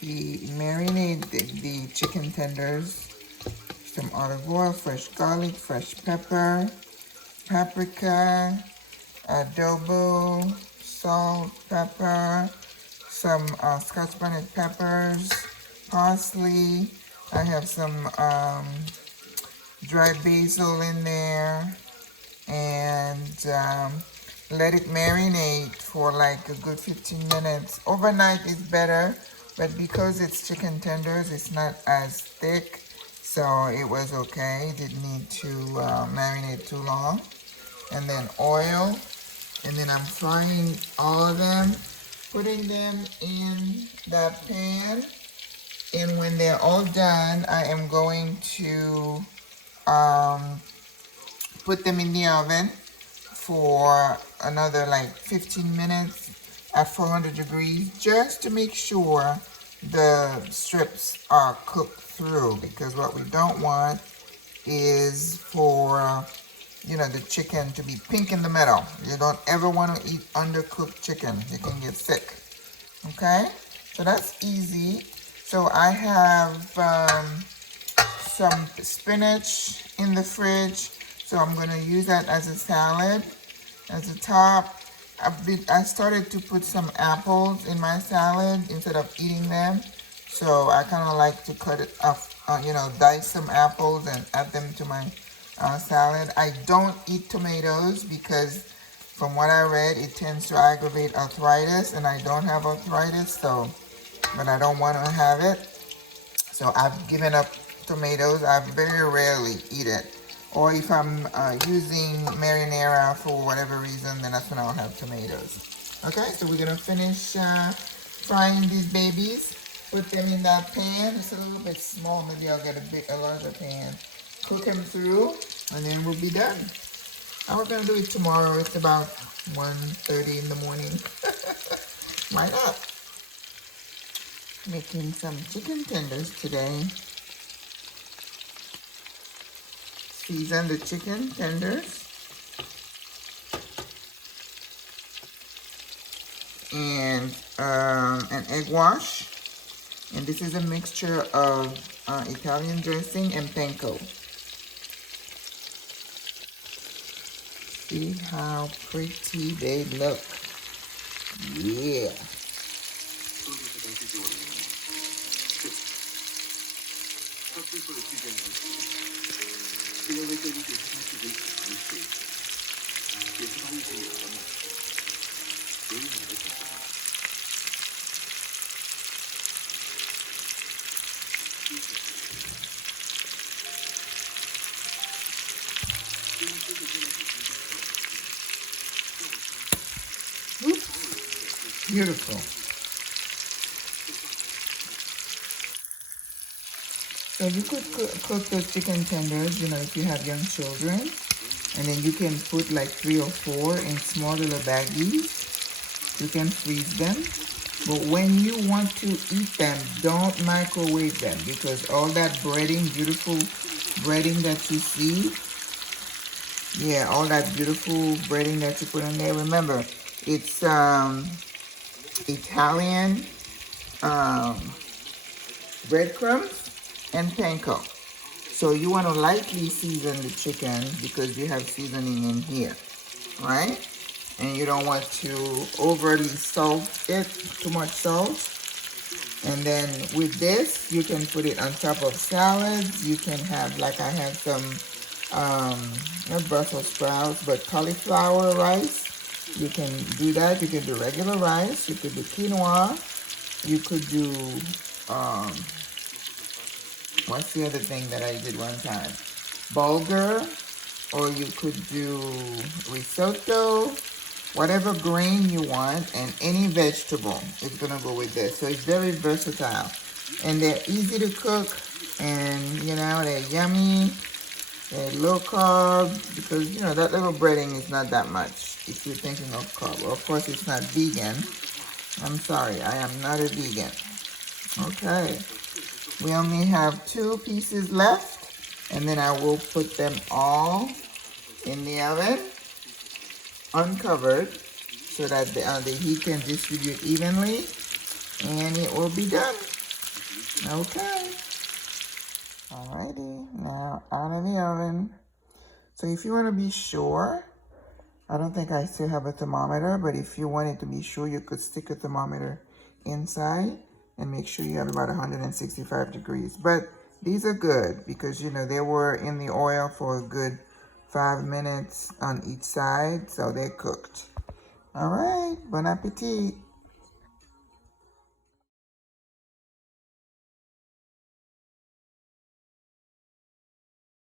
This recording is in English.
We marinate the chicken tenders. Some olive oil, fresh garlic, fresh pepper, paprika, adobo, salt, pepper, some Scotch bonnet peppers, parsley. I have some dry basil in there, and let it marinate for like a good 15 minutes. Overnight is better, but because it's chicken tenders, it's not as thick, so it was okay. Didn't need to marinate too long. And then oil, and then I'm frying all of them, putting them in that pan, and when they're all done, I am going to put them in the oven for another like 15 minutes at 400 degrees, just to make sure the strips are cooked through, because what we don't want is for the chicken to be pink in the middle. You don't ever want to eat undercooked chicken. You can get sick. Okay, so that's easy. So I have some spinach in the fridge, so I'm going to use that as a salad, as a top. I started to put some apples in my salad instead of eating them, so I kind of like to cut it off, dice some apples and add them to my salad. I don't eat tomatoes because from what I read, it tends to aggravate arthritis, and I don't have arthritis, so, but I don't want to have it. So I've given up tomatoes. I very rarely eat it. Or if I'm using marinara for whatever reason, then that's when I'll have tomatoes. Okay, so we're gonna finish frying these babies. Put them in that pan. It's a little bit small. Maybe I'll get a larger pan. Cook them through, and then we'll be done. I was gonna do it tomorrow. It's about 1:30 in the morning. Why not? Making some chicken tenders today. Season the chicken tenders. And an egg wash. And this is a mixture of Italian dressing and Panko. See how pretty they look. Yeah. Oops. Beautiful. So you could cook those chicken tenders, if you have young children, and then you can put like 3 or 4 in small little baggies. You can freeze them. But when you want to eat them, don't microwave them, because all that breading, beautiful breading that you see, yeah, all that beautiful breading that you put in there, remember, it's Italian breadcrumbs and panko. So you want to lightly season the chicken because you have seasoning in here, right? And you don't want to overly salt it, too much salt. And then with this, you can put it on top of salads. You can have, like I have some, not Brussels sprouts, but cauliflower rice. You can do that. You can do regular rice. You could do quinoa. You could do, what's the other thing that I did one time? Bulgur, or you could do risotto, whatever grain you want, and any vegetable is gonna go with this. So it's very versatile, and they're easy to cook, and they're yummy. They're low carb, because that little breading is not that much if you're thinking of carb. Of course, it's not vegan. I'm sorry, I am not a vegan. Okay. We only have 2 pieces left, and then I will put them all in the oven, uncovered, so that the heat can distribute evenly, and it will be done. Okay. Alrighty, now out of the oven. So if you want to be sure, I don't think I still have a thermometer, but if you wanted to be sure, you could stick a thermometer inside and make sure you have about 165 degrees. But these are good because, you know, they were in the oil for a good 5 minutes on each side, so they're cooked. All right, bon appetit.